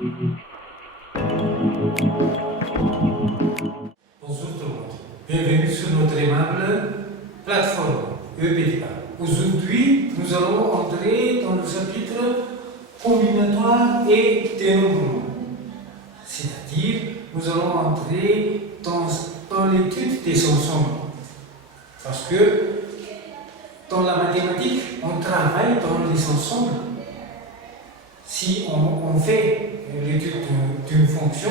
Bonjour tout le monde, bienvenue sur notre aimable plateforme EPDK. Aujourd'hui, nous allons entrer dans le chapitre combinatoire et dénombrement. C'est-à-dire, nous allons entrer dans l'étude des ensembles. Parce que dans la mathématique, on travaille dans les ensembles. Si on fait l'étude d'une fonction,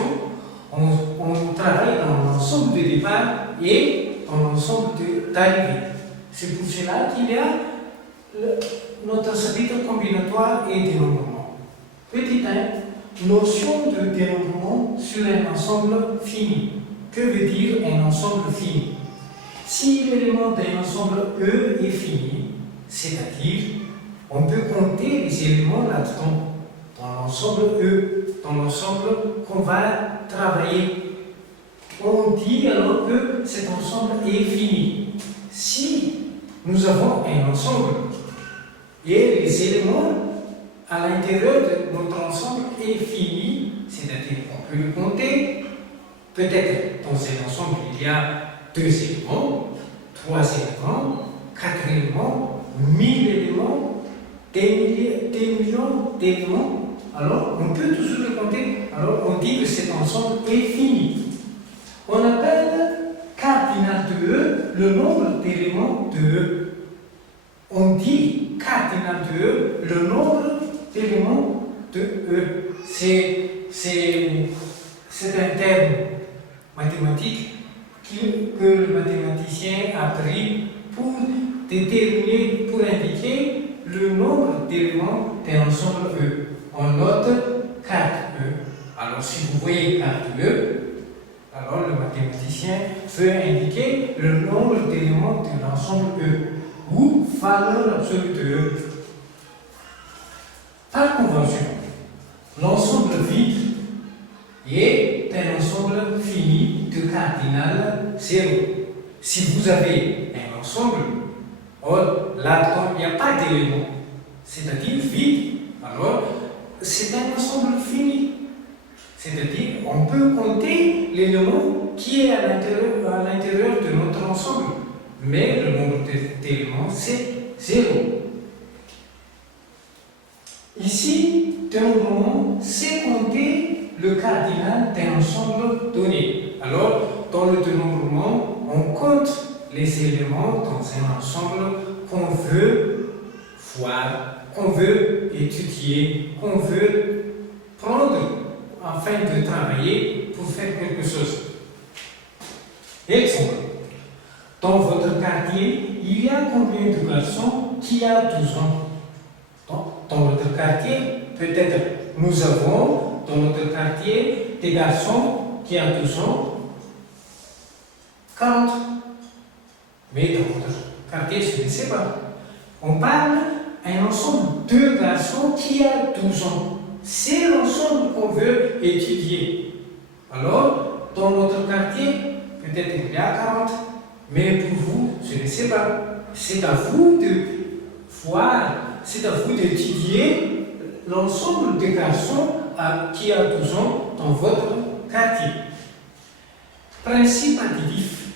on travaille dans l'ensemble de départ et dans l'ensemble d'arrivée. C'est pour cela qu'il y a notre chapitre combinatoire et dénombrement. Petit 1, notion de dénombrement sur un ensemble fini. Que veut dire un ensemble fini? Si l'élément d'un ensemble E est fini, c'est-à-dire on peut compter les éléments là-dedans, dans l'ensemble E, dans l'ensemble qu'on va travailler. On dit alors que cet ensemble est fini. Si nous avons un ensemble et les éléments à l'intérieur de notre ensemble est fini, c'est-à-dire on peut le compter, peut-être dans un ensemble il y a 2 éléments, 3 éléments, 4 éléments, 1000 éléments, des millions d'éléments. Alors, on peut toujours le compter. Alors, on dit que cet ensemble est fini. On appelle cardinal de E le nombre d'éléments de E. On dit cardinal de E le nombre d'éléments de E. C'est un terme mathématique que le mathématicien a pris pour déterminer, pour indiquer le nombre d'éléments d'un ensemble E. On note carte E. Alors, si vous voyez carte E, alors le mathématicien veut indiquer le nombre d'éléments de l'ensemble E ou valeur absolue de E. Par convention, l'ensemble vide est un ensemble fini de cardinal 0. Si vous avez un ensemble, là-dedans il n'y a pas d'éléments, c'est-à-dire vide, alors c'est un ensemble fini. C'est-à-dire, on peut compter l'élément qui est à l'intérieur de notre ensemble, mais le nombre d'éléments, c'est 0. Ici, dénombrement, c'est compter le cardinal d'un ensemble donné. Alors, dans le dénombrement, on compte les éléments dans un ensemble qu'on veut voir, qu'on veut étudier, qu'on veut prendre afin de travailler pour faire quelque chose. Exemple, dans votre quartier, il y a combien de garçons qui ont 12 ans? Dans votre quartier, peut-être nous avons dans notre quartier des garçons qui ont 12 ans, 40. Mais dans votre quartier, je ne sais pas. On parle un ensemble de garçons qui a 12 ans. C'est l'ensemble qu'on veut étudier. Alors, dans notre quartier, peut-être il y a 40, mais pour vous, je ne sais pas. C'est à vous de voir, c'est à vous d'étudier l'ensemble des garçons qui a 12 ans dans votre quartier. Principe additif.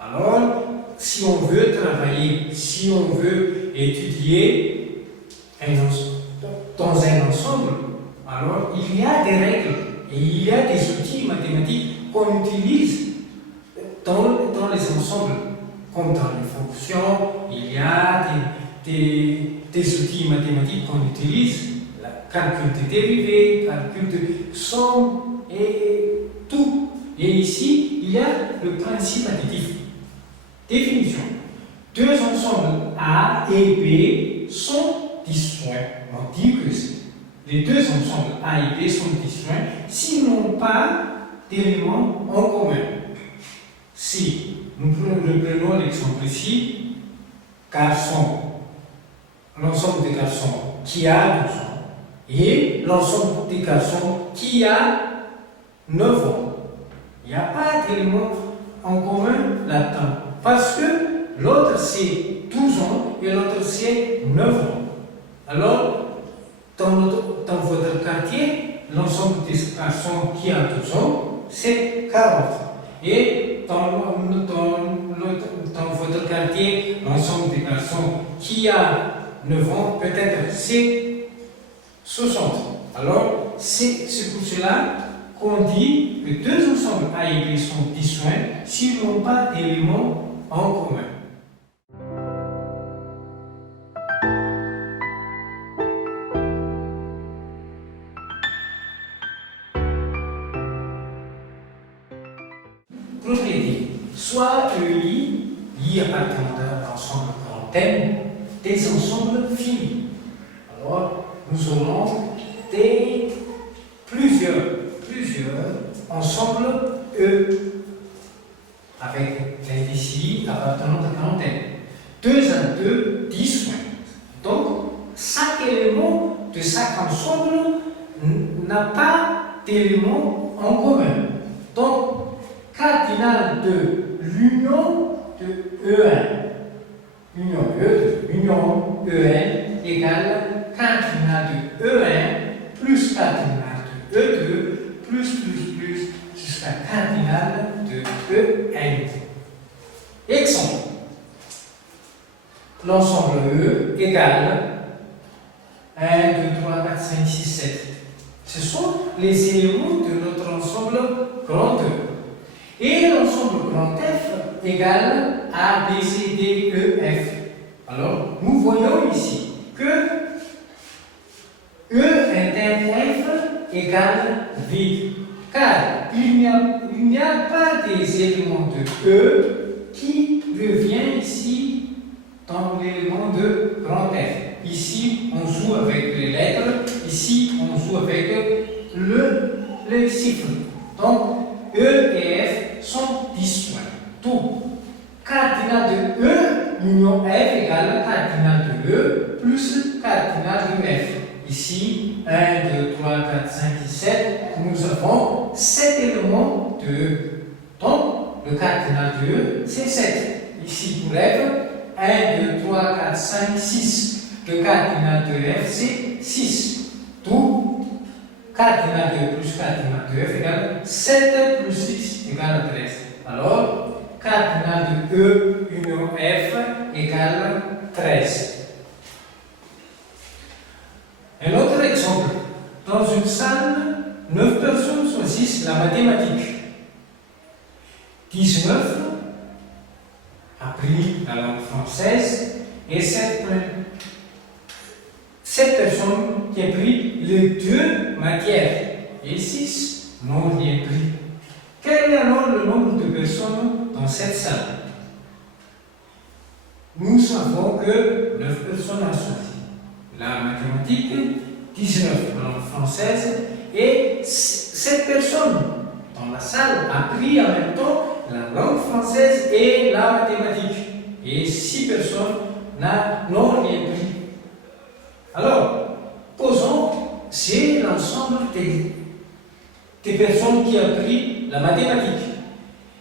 Alors, si on veut travailler, si on veut étudier dans un ensemble, alors il y a des règles et il y a des outils mathématiques qu'on utilise dans les ensembles. Comme dans les fonctions, il y a des outils mathématiques qu'on utilise, le calcul de dérivés, calcul de somme et tout. Et ici, il y a le principe additif. Définition. 2 ensembles A et B sont disjoints. On dit que les 2 ensembles A et B sont disjoints s'ils n'ont pas d'éléments en commun. Si nous prenons l'exemple ici, garçon, l'ensemble des garçons qui a 12 ans et l'ensemble des garçons qui a 9 ans. Il n'y a pas d'éléments en commun là-dedans. Parce que l'autre c'est 12 ans et l'autre c'est 9 ans. Alors, dans votre quartier, l'ensemble des garçons qui a 12 ans, c'est 40. Et dans votre quartier, l'ensemble des garçons qui a 9 ans, peut-être c'est 60. Alors, c'est pour cela qu'on dit que deux ensembles A et B sont disjoints s'ils n'ont pas d'éléments en commun. Propriété. Soit EI, I appartenant à l'ensemble grand M, des ensembles finis. Alors, nous aurons plusieurs ensembles E avec l'indice I appartenant à grand M. 2 à 2 disjoints. Donc, chaque élément de chaque ensemble n'a pas d'élément en commun. Donc, cardinal de l'union de E1, union E2, union EN égale cardinal de E1 plus cardinal de E2 plus jusqu'à cardinal de EN. Exemple. L'ensemble E égale 1, 2, 3, 4, 5, 6, 7. Ce sont les éléments de notre ensemble grand E. Et l'ensemble grand F égale A, B, C, D, E, F. Alors, nous voyons ici que E interne F égale vide. Car il n'y a pas des éléments de E qui reviennent ici dans l'élément de grand F. Ici, on joue avec les lettres. Ici, on joue avec les chiffres. Donc, E et F sont disjoints. Tout. Cardinal de E, union F égale cardinal de E plus cardinal de F. Ici, 1, 2, 3, 4, 5, 6, 7, nous avons 7 éléments de E. Donc, le cardinal de E, c'est 7. Ici, pour F, 1, 2, 3, 4, 5, 6. Le cardinal de F, c'est 6. Tout. Cardinal de E plus cardinal de F égale 7 plus 6 égale 13. Alors, cardinal de E union F égale 13. Un autre exemple. Dans une salle, 9 personnes choisissent la mathématique. 19 a pris la langue française et 7 personnes qui ont pris les deux matières et 6 n'ont rien pris. Quel est alors le nombre de personnes dans cette salle? Nous savons que 9 personnes ont choisi la mathématique, 19 la langue française et 7 personnes dans la salle ont pris en même temps la langue française et la mathématique. Et 6 personnes n'ont rien pris. Alors, posons, c'est l'ensemble des personnes qui ont pris la mathématique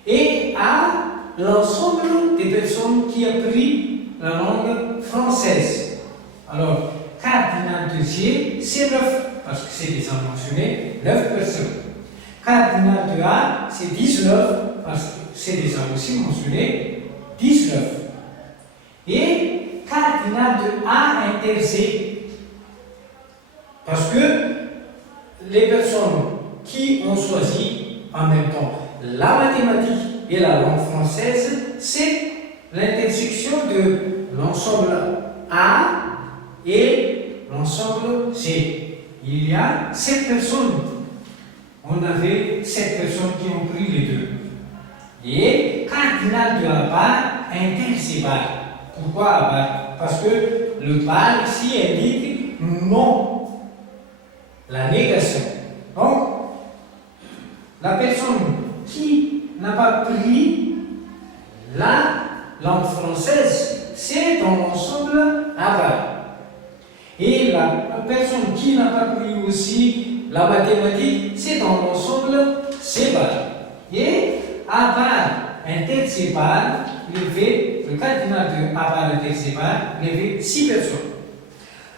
et à l'ensemble des personnes qui ont pris la langue française. Alors, cardinal de G, c'est 9, parce que c'est déjà mentionné, 9 personnes. Cardinal de A, c'est 19, parce que c'est déjà aussi mentionné, 19. Et cardinal de A inter C, parce que les personnes qui ont choisi en même temps la mathématique et la langue française, c'est l'intersection de l'ensemble A et l'ensemble C. Il y a 7 personnes. On avait 7 personnes qui ont pris les deux. Et cardinal de A bar inter C bar. Pourquoi A bar? Parce que le bar ici indique non. La négation. Donc, la personne qui n'a pas pris la langue française, c'est dans l'ensemble A. Et la personne qui n'a pas pris aussi la mathématique, c'est dans l'ensemble C bar. Et A bar inter C bar, le cardinal de A bar inter C bar, il y avait 6 personnes.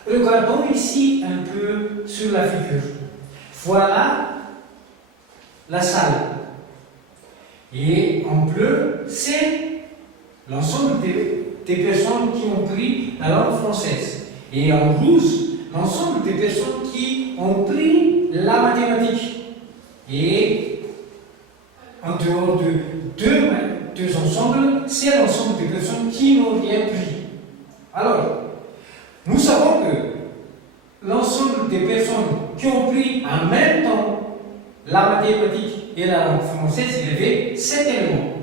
Regardons ici un peu sur la figure. Voilà la salle. Et en bleu, c'est l'ensemble des personnes qui ont pris la langue française. Et en rouge, l'ensemble des personnes qui ont pris la mathématique. Et en dehors de deux ensembles, c'est l'ensemble des personnes qui n'ont rien pris. Alors, nous savons que l'ensemble des personnes qui ont pris en même temps la mathématique et la langue française, il y avait 7 éléments.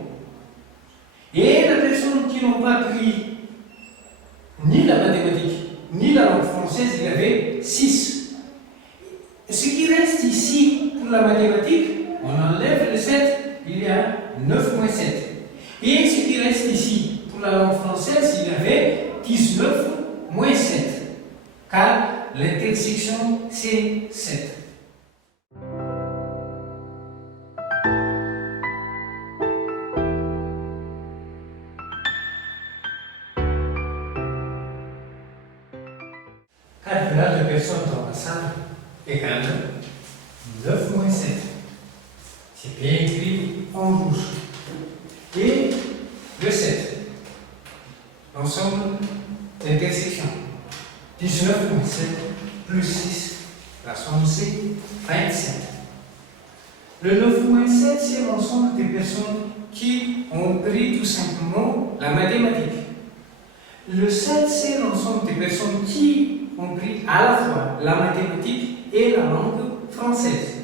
Et les personnes qui n'ont pas pris ni la mathématique ni la langue française, il y avait 6. Ce qui reste ici pour la mathématique, on enlève le 7, il y a 9 moins 7. Et ce qui reste ici pour la langue française, il y avait 19 moins 7. Car l'intersection, c'est 7. Calculage de personnes dans la salle égale 9 moins 7. C'est bien écrit en rouge. Et le 7. L'ensemble d'intersection. 19 moins 7 plus 6. La somme c'est 27. Le 9 moins 7, c'est l'ensemble des personnes qui ont pris tout simplement la mathématique. Le 7, c'est l'ensemble des personnes qui ont pris à la fois la mathématique et la langue française.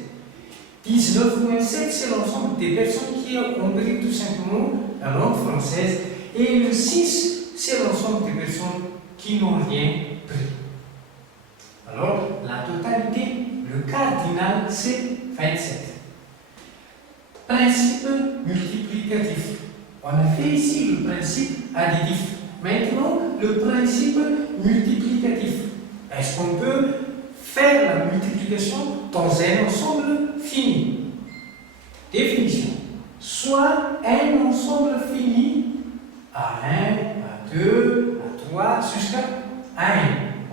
19 moins 7, c'est l'ensemble des personnes qui ont pris tout simplement la langue française. Et le 6, c'est l'ensemble des personnes qui n'ont rien pris. Alors, la totalité, le cardinal, c'est 27. Principe multiplicatif. On a fait ici le principe additif. Maintenant, le principe multiplicatif. Est-ce qu'on peut faire la multiplication dans un ensemble fini? Définition. Soit un ensemble fini à 1, à 2, à 3, jusqu'à 1.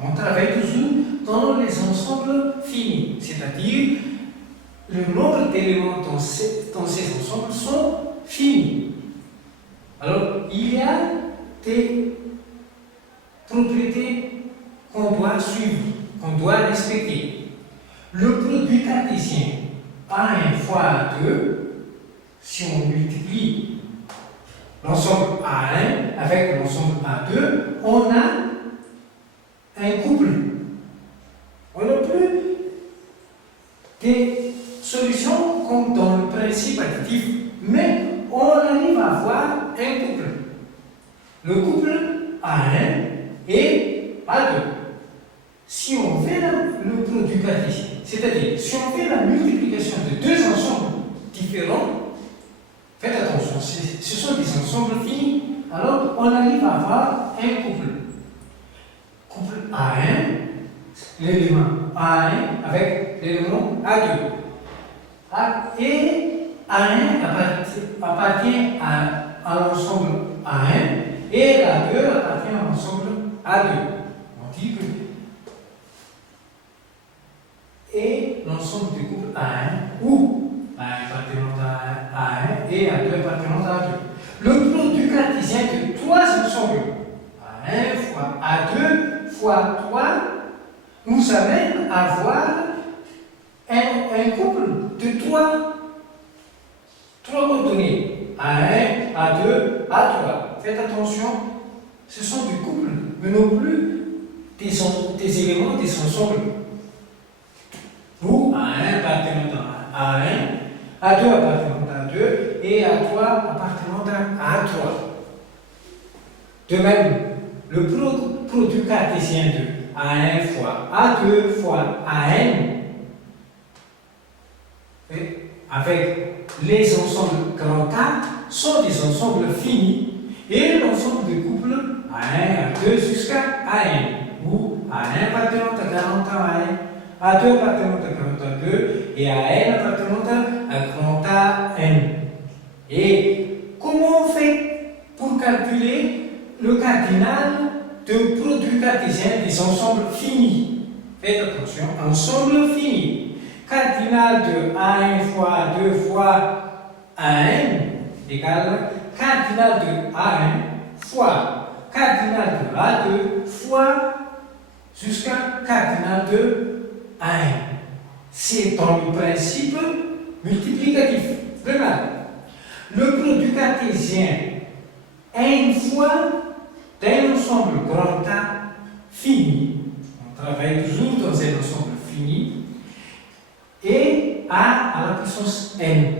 On travaille toujours dans les ensembles finis, c'est-à-dire le nombre d'éléments dans ces ensembles sont finis. Alors, il y a des propriétés qu'on doit suivre, qu'on doit respecter. Le produit cartésien A1 fois A2, si on multiplie l'ensemble A1 avec l'ensemble A2, on a un couple. On n'a plus des solutions comme dans le principe additif, mais on arrive à avoir un couple. Le couple A1 et A2. Si on fait le produit cartésien, c'est-à-dire si on fait la multiplication de deux ensembles différents, faites attention, ce sont des ensembles finis, alors on arrive à avoir un couple. Couple A1, l'élément A1 avec l'élément A2. Et A1 appartient à l'ensemble A1 et l'A2 appartient à l'ensemble A2. On dit que et l'ensemble du couple A1 ou A1 appartenant à A1 et A2 appartenant à A2. Le produit cartésien de trois ensembles A1 fois A2 fois 3 nous amène à avoir un couple de trois coordonnées A1, A2, A3. Faites attention, ce sont des couples, mais non plus des éléments des ensembles. Ou A1 appartenant à A1, A2 appartenant à A2 et A3 appartenant à A3. De même, le produit cartésien de A1 fois A2 fois AN avec les ensembles grand A sont des ensembles finis et l'ensemble des couples A1, A2 jusqu'à AN où A1 appartenant à 40 à AN, A2 appartenant à 40 à 2 et AN appartenant à grand A N. Et comment on fait pour calculer le cardinal de produit cartésien des ensembles finis? Faites attention, ensemble fini. cardinal de A1 fois 2 fois A1 égale cardinal de A1 fois cardinal de A2 fois jusqu'à cardinal de A1. C'est dans le principe multiplicatif. Regarde, le produit cartésien n fois d'un ensemble grand A fini, on travaille toujours dans un ensemble fini, et A à la puissance n.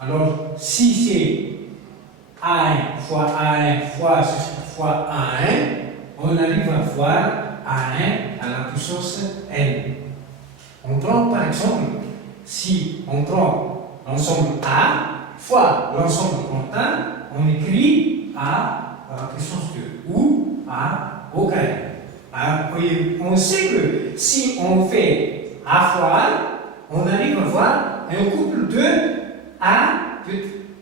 Alors, si c'est A1 fois fois A1, on arrive à voir A1 à la puissance n. On prend par exemple, si on prend l'ensemble A fois l'ensemble grand A, on écrit A à la puissance 2 ou A au carré. On sait que si on fait A fois A, on arrive à voir un couple de A,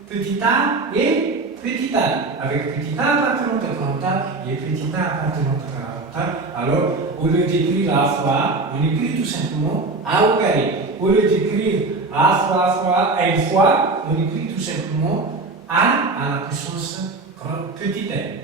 petit a et petit a, avec petit a appartenant à grand A et petit a appartenant à grand A. Alors, au lieu d'écrire A fois A, on écrit tout simplement A au carré. Au lieu d'écrire A fois n fois, on écrit tout simplement A à la puissance petit n.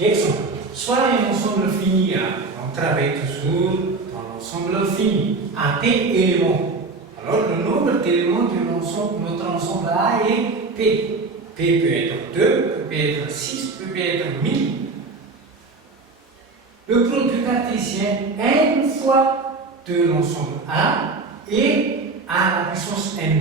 Exemple, soit un ensemble fini A, on travaille toujours dans l'ensemble fini, à P éléments. Alors le nombre d'éléments de notre ensemble A est P. P peut être 2, peut être 6, peut être 1000. Le produit cartésien n fois de l'ensemble A est A à la puissance n.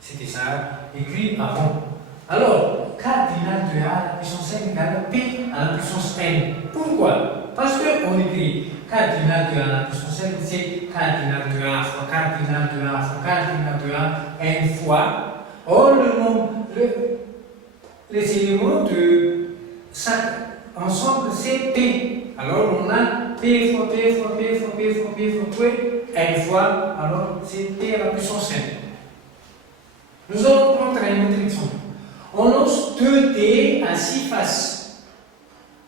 C'était ça écrit avant. Alors, cardinal de A à la puissance n égale P à la puissance n. Pourquoi? Parce qu'on écrit cardinal de A à la puissance n, c'est cardinal de A fois cardinal de A fois cardinal de A n fois. Or, les éléments de chaque ensemble, c'est P. Alors, on a P fois P fois P fois P fois P fois P, n fois. Alors, c'est P à la puissance n. Nous allons prendre un autre exemple. On lance 2D à 6 faces.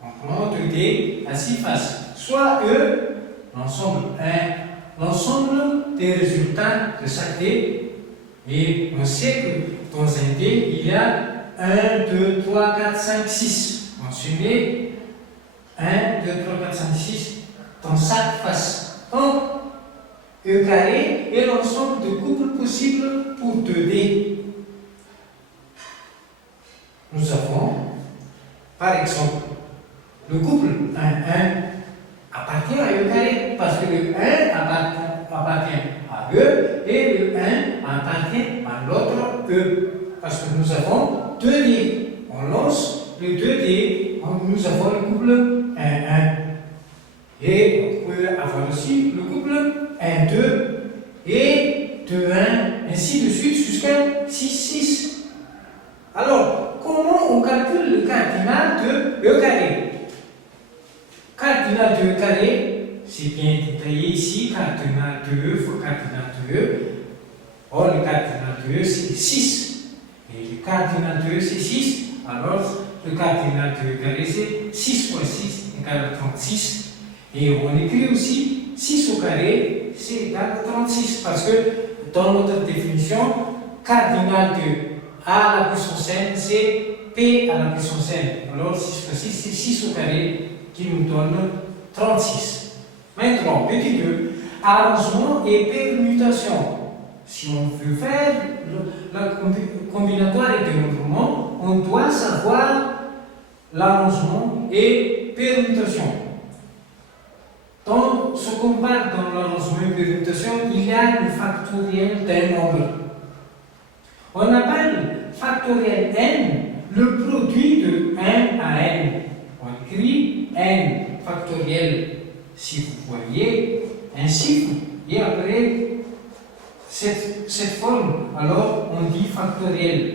On prend 2D à 6 faces. Soit E, l'ensemble des résultats de chaque D. Et on sait que dans un D, il y a 1, 2, 3, 4, 5, 6. Mentionnez 1, 2, 3, 4, 5, 6 dans chaque face. Donc, E carré est l'ensemble de couples possibles pour 2D. Nous avons, par exemple, le couple 1, 1 appartient à E carré parce que le 1 appartient à E et le 1 appartient à l'autre E. Parce que nous avons 2D. On lance le 2D, nous avons le couple 1, 1. Et on peut avoir aussi le couple 1, 2 et 2, 1, ainsi de suite jusqu'à 6, 6. Alors, comment on calcule le cardinal de E carré? Cardinal de E carré, c'est bien détaillé ici, cardinal de E fois cardinal de E. Or, le cardinal de E, c'est 6. Et le cardinal de E, c'est 6. Alors, le cardinal de E carré, c'est 6 fois 6 égale 36. Et on écrit aussi 6 au carré, c'est égal à 36. Parce que dans notre définition, cardinal de A à la puissance n, c'est P à la puissance n. Alors 6 fois 6, c'est 6 au carré qui nous donne 36. Maintenant, petit 2, arrangement et permutation. Si on veut faire la combinatoire et dénombrement, on doit savoir l'arrangement et permutation. Dans ce qu'on parle dans l'arrangement et permutation, il y a le factoriel d'un nombre. On appelle factoriel n le produit de 1 à n. On écrit n factoriel si vous voyez un chiffre et après cette forme, alors on dit factoriel.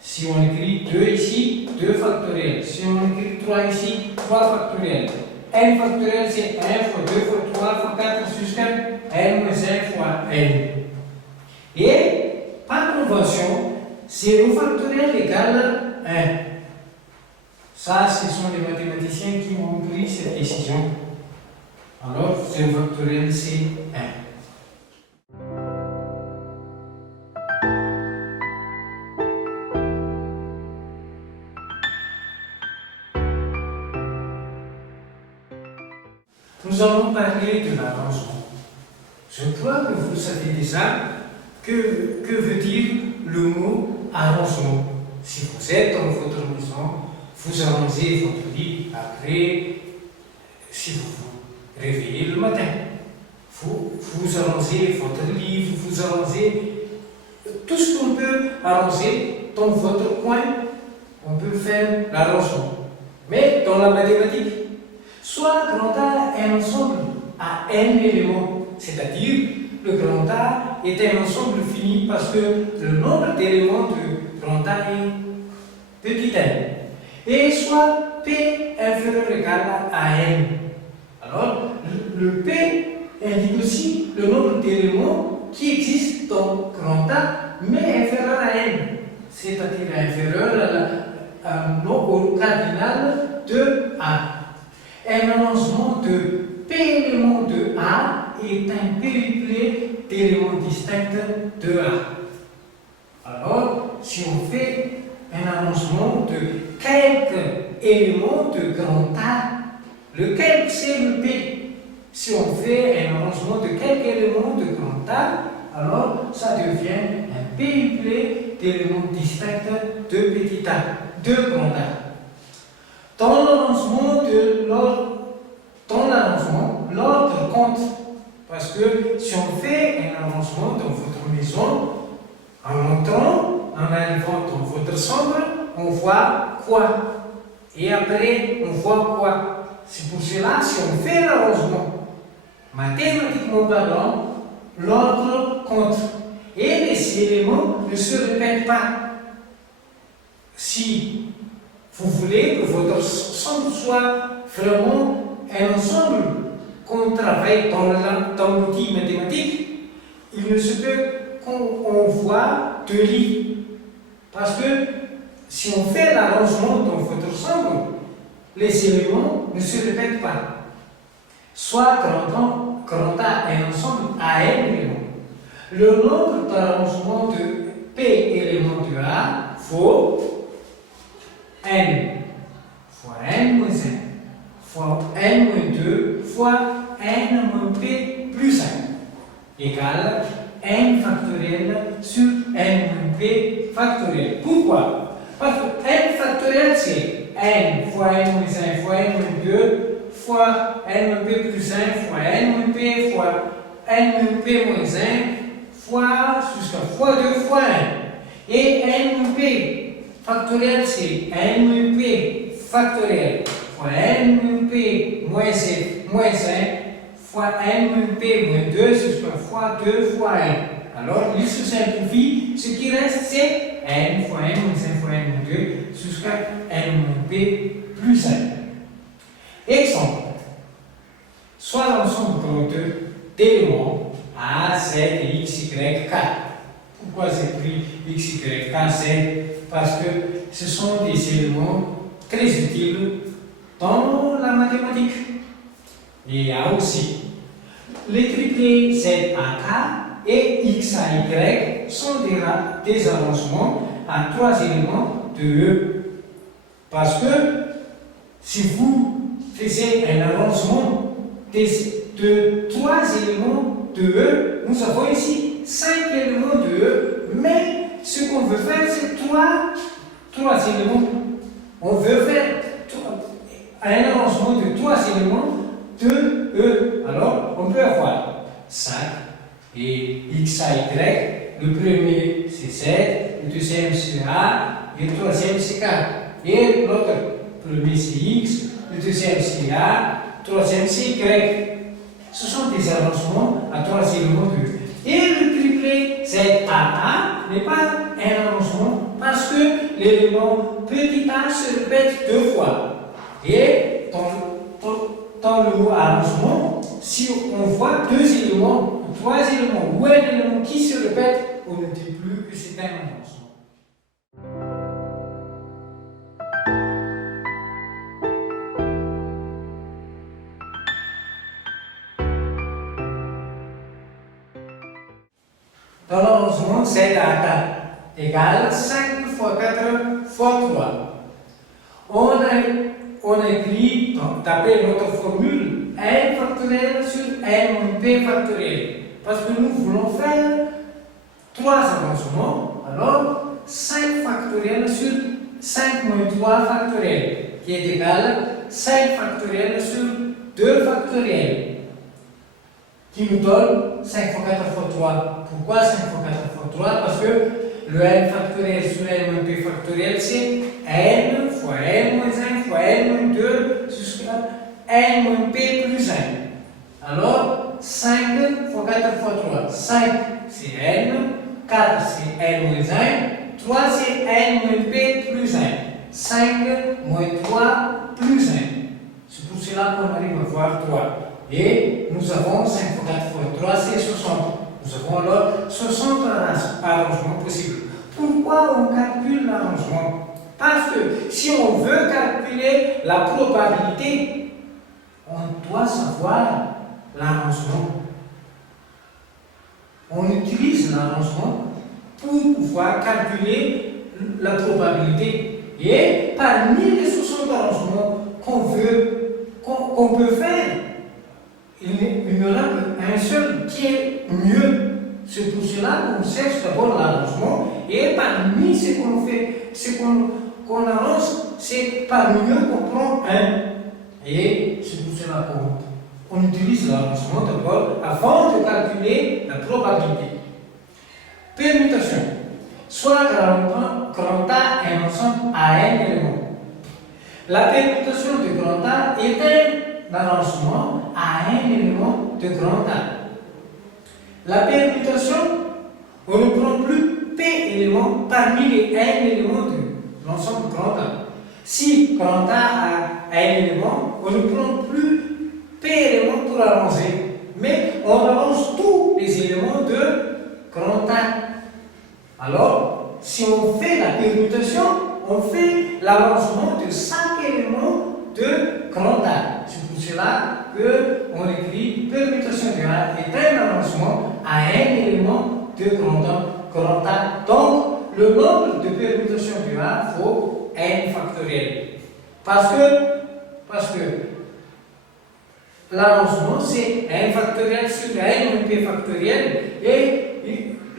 Si on écrit 2 ici, 2 factoriel. Si on écrit 3 ici, 3 factoriel. N factoriel c'est 1 fois 2 fois 3 fois 4 jusqu'à n moins 1 fois n. Et par convention, c'est rho factoriel égale 1. Ça, ce sont les mathématiciens qui ont pris cette décision. Alors, c'est rho factoriel, c'est 1. Nous allons parler de l'arrangement. Je crois que vous savez déjà que veut dire le mot arrangement. Si vous êtes dans votre maison, vous arrangez votre lit après, si vous vous réveillez le matin. Vous arrangez votre lit, vous arrangez tout ce qu'on peut arranger dans votre coin, on peut faire l'arrangement. Mais dans la mathématique, soit grand A est un ensemble à n éléments, c'est-à-dire le grand A est un ensemble fini parce que le nombre d'éléments de grand A est petit n. Et soit P inférieur ou égal à n. Alors, le P indique aussi le nombre d'éléments qui existent dans grand A, mais inférieur à n, c'est-à-dire inférieur au cardinal de A. Un arrangement de P éléments de A est un périplé d'éléments distincts de A. Alors, si on fait un arrangement de quelques éléments de grand A, lequel c'est le P? Si on fait un arrangement de quelques éléments de grand A, alors ça devient un périplé d'éléments distincts de petit a, de grand A. Dans l'arrangement, l'ordre compte. Parce que si on fait un arrangement dans votre maison, en entrant, en arrivant dans votre chambre, on voit quoi? Et après, on voit quoi? C'est pour cela, si on fait l'arrangement, mathématiquement parlant, l'ordre compte. Et les éléments ne se répètent pas. Si vous voulez que votre ensemble soit vraiment un ensemble, qu'on travaille dans l'outil mathématique, il ne se peut qu'on voit deux lits. Parce que si on fait l'arrangement dans votre ensemble, les éléments ne se répètent pas. Soit grand A est un ensemble à n éléments. Le nombre d'arrangements de P éléments de A vaut n fois n moins 1 fois n moins 2 fois n moins P plus 1 égale n factoriel sur n moins P factoriel. Pourquoi? Parce que n factoriel c'est n fois n moins 1 fois n moins 2 fois n moins P plus 1 fois n moins P fois n moins P moins 1 fois jusqu'à fois 2 fois 1. Et n moins P factoriel c'est n moins P factoriel fois n moins P moins 1 fois n moins P moins 2 jusqu'à fois 2 fois 1. Alors, il se simplifie. Ce qui reste, c'est n fois n moins 1 fois n moins 2 jusqu'à n moins P plus 1. Exemple. Soit l'ensemble compte d'éléments A, Z, X, Y, K. Pourquoi j'ai pris X, Y, K, Z? Parce que ce sont des éléments très utiles dans la mathématique. Il y a aussi les triplés Z à K et X à Y sont des arrangements à 3 éléments de E. Parce que si vous faites un arrangement de 3 éléments de E, nous avons ici 5 éléments de E, mais ce qu'on veut faire, c'est 3 éléments. On veut faire un arrangement de 3 éléments de E. Alors, on peut avoir 5 et X à Y. Le premier, c'est Z, le deuxième, c'est A, et le troisième, c'est K. Et l'autre, le premier, c'est X, le deuxième, c'est A, le troisième, c'est Y. Ce sont des arrangements à 3 éléments de E. Et le triplet ZAA n'est pas un arrangement parce que l'élément petit a se répète 2 fois. Et dans le mot arrangement, si on voit 2 éléments, 3 éléments ou un élément qui se répète on ne dit plus que c'est un arrangement. Dans l'arrangement, c'est à 4 égale 5 fois 4 fois 3. On écrit, taper notre formule n factoriel sur n moins p factoriel. Parce que nous voulons faire 3 arrangements. Alors, 5 factoriel sur 5 moins 3 factoriel, qui est égal à 5 factoriel sur 2 factoriel, qui nous donne 5 fois 4 fois 3. Pourquoi 5 fois 4 fois 3? Parce que le n factoriel sur n moins p factoriel, c'est n fois n moins 1 fois n moins 2 jusqu'à n moins p plus 1. Alors, 5 fois 4 fois 3. 5, c'est n. 4, c'est n moins 1. 3, c'est n moins p plus 1. 5 moins 3 plus 1. C'est pour cela qu'on arrive à voir 3. Et nous avons 5 fois 4 fois 3, c'est 60. Nous avons alors 60 arrangements possibles. Pourquoi on calcule l'arrangement? Parce que si on veut calculer la probabilité, on doit savoir l'arrangement. On utilise l'arrangement pour pouvoir calculer la probabilité. Et parmi les 60 arrangements qu'on peut faire, il n'y en a qu'un seul qui est mieux. C'est pour cela qu'on cherche d'abord l'arrangement. Et parmi ce qu'on fait, ce qu'on arrange, c'est parmi eux qu'on prend un. Et c'est pour cela qu'on utilise l'arrangement d'abord avant de calculer la probabilité. Permutation. Soit grand A est un ensemble à n éléments. La permutation de grand A est un arrangement à un élément de grand A. La permutation, on ne prend plus P éléments parmi les n éléments de l'ensemble grand A. Si grand A a n éléments, on ne prend plus P éléments pour arranger, mais on arrange tous les éléments de grand A. Alors, si on fait la permutation, on fait l'arrangement de 5 éléments de grand A. C'est pour cela qu'on écrit permutation de A est un arrangement à un élément de grand A. Donc, le nombre de permutations de A vaut n factoriel. Parce que l'arrangement, c'est n factoriel sur n moins p factoriel et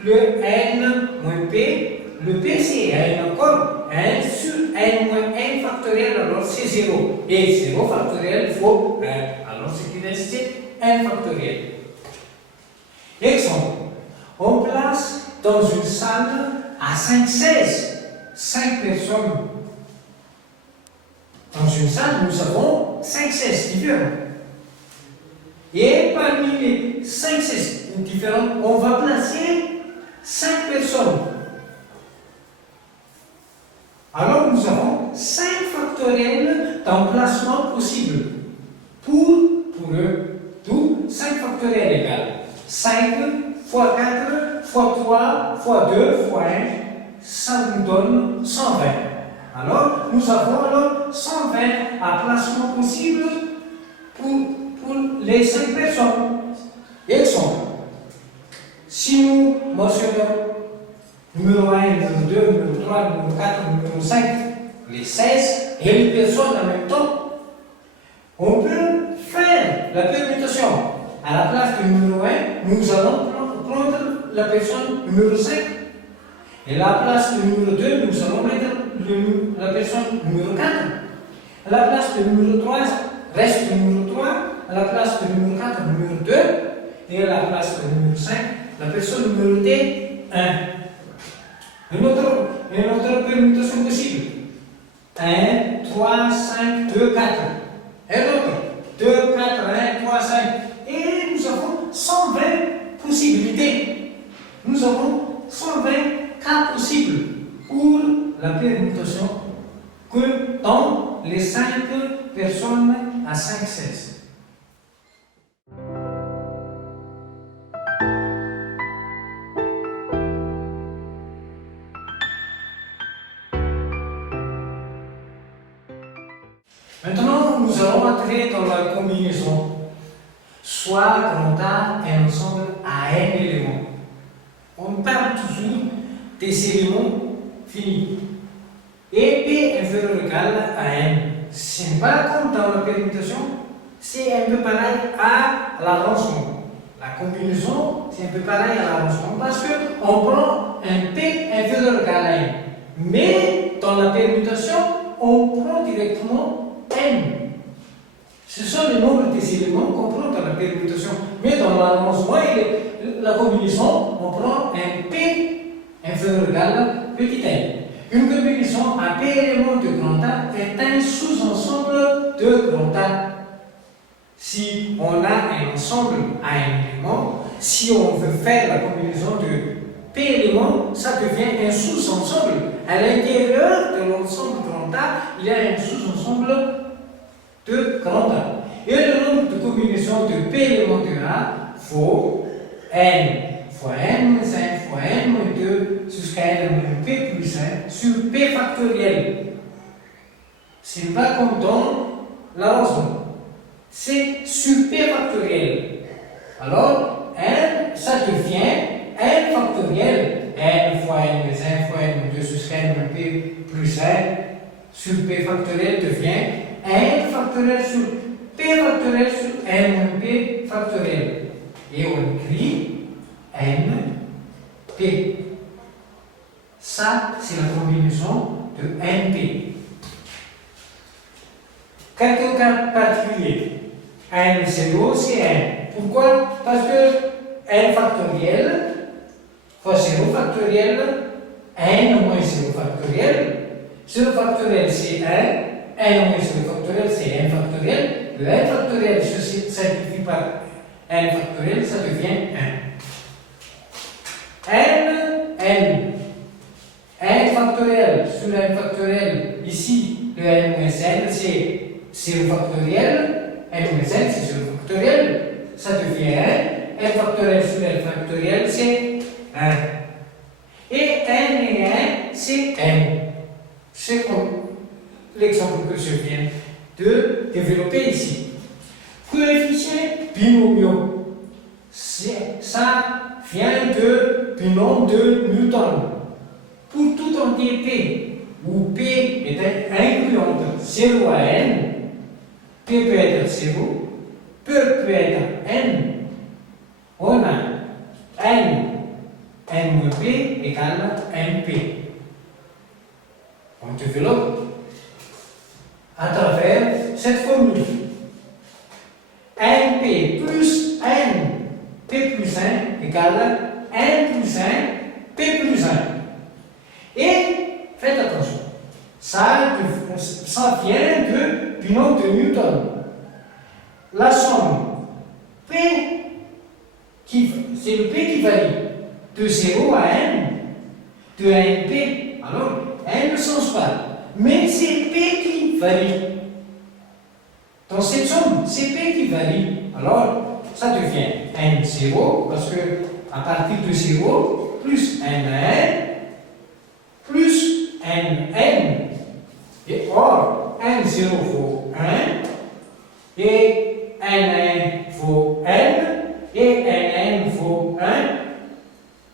le n moins p, le p c'est n encore, n sur n moins n factoriel, alors c'est 0. Et 0 factoriel vaut 1. Alors ce qui reste, c'est n factoriel. Exemple, on place dans une salle à 5 chaises, 5 personnes. Dans une salle, nous avons 5 chaises différentes. Et parmi les 5 chaises différentes, on va placer 5 personnes. Alors nous avons 5 factoriels d'emplacement possible pour eux. D'où 5 factoriels égale 5 fois 4 fois 3 fois 2 fois 1, ça nous donne 120. Alors nous avons alors 120 emplacements possibles pour les 5 personnes. Exemple, si nous mentionnons numéro 1, numéro 2, numéro 3, numéro 4, numéro 5, les 16 et les personnes en même temps, on peut faire la permutation. À la place du numéro 1, nous allons prendre la personne numéro 5. Et à la place du numéro 2, nous allons mettre la personne numéro 4. À la place du numéro 3, reste le numéro 3. À la place du numéro 4, numéro 2. Et à la place du numéro 5, la personne numérotée 1. Une autre permutation possible. 1, 3, 5, 2, 4. Et l'autre. 2, 4, 1, 3, 5. Et nous avons 120 possibilités. Nous avons 120 cas possibles pour la permutation que dans les 5 personnes à 5 sexes. Maintenant, nous allons entrer dans la combinaison. Soit grand A est un ensemble à n éléments. On parle toujours des éléments finis. Et P inférieur ou égal à n. Ce n'est pas comme dans la permutation, c'est un peu pareil à l'arrangement. La combinaison, c'est un peu pareil à l'arrangement parce qu'on prend un P inférieur ou égal à n. Mais dans la permutation, on prend directement n. Ce sont les nombres des éléments qu'on prend dans la permutation. Mais dans l'arrangement et la combinaison, on prend un P inférieur ou égal à petit n. Une combinaison à P éléments de grand A est un sous-ensemble de grand A. Si on a un ensemble à un élément, si on veut faire la combinaison de P éléments, ça devient un sous-ensemble. À l'intérieur de l'ensemble grand A, il y a un sous-ensemble de grand A. Et le nombre de combinaisons de P éléments de A vaut n fois n moins 1 fois n moins 2 jusqu'à n moins P plus 1 sur P factoriel. Ce n'est pas comme dans l'arrangement. C'est sur P factoriel. Alors, n, ça devient n factoriel. N fois n moins 1 fois n moins 2 jusqu'à n moins P plus 1 sur P factoriel devient n factoriel sur P factoriel sur n moins P factoriel. Et on écrit n P. Ça, c'est la combinaison de NP. Quelques cas particuliers. N0, c'est n. Pourquoi? Parce que n factoriel fois 0 factoriel, n moins 0 factoriel. 0 factoriel, c'est 1. N moins 0 factoriel, c'est n factoriel. Le n factoriel se simplifie par n factoriel, ça devient 1. N factoriel sur n factoriel, ici, le n moins n, c'est 0 factoriel. N moins n, c'est 0 factoriel, ça devient 1. N factoriel sur n factoriel, c'est 1. Et n et 1, c'est n. C'est comme l'exemple que je viens de développer ici. Coefficients binomiaux. Ça vient de binôme de Newton. Pour tout entier P, où P est incluant 0 à n, P peut être 0, P peut être n, on a n moins P égale nP. On développe à travers cette formule. nP plus n, P plus 1 égale n plus 1, P plus 1. Et faites attention, ça vient de binôme de Newton. La somme P, c'est le P qui varie de 0 à n, de 1 P. Alors, n ne change pas, mais c'est P qui varie. Dans cette somme, c'est P qui varie. Alors, ça devient n0, parce que à partir de 0, plus n à n, plus nn. Et or, n0 vaut 1, et nn vaut n, et nn vaut 1.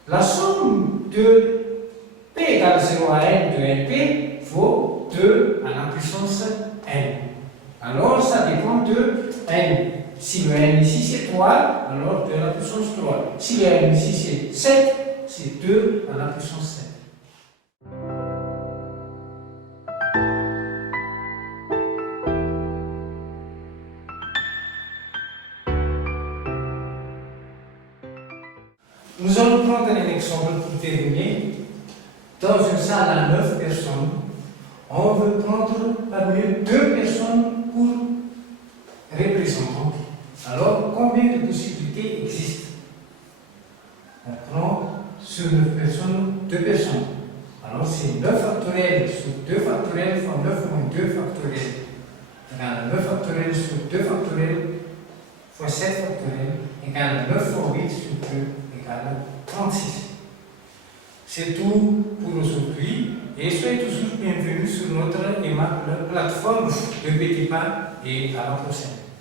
La somme de P égale 0 à n de np vaut 2 à la puissance n. Alors, ça dépend de n. Si le n ici c'est 3, alors 2 à la puissance 3. Si le n ici c'est 7, c'est 2 à la puissance 7. Nous allons prendre un exemple pour terminer. Dans une salle à 9 personnes, on veut prendre parmi eux 2 personnes pour représenter. Alors, combien de possibilités existent? On prend sur 9 personnes 2 personnes. Alors, c'est 9 factoriels sur 2 factoriels fois 9 moins 2 factoriels. Égale 9 factoriels sur 2 factoriels fois 7 factoriels égale 9 fois 8 sur 2 égale 36. C'est tout pour aujourd'hui et soyez toujours bienvenus sur notre aimable plateforme. Un petit pas et à la prochaine.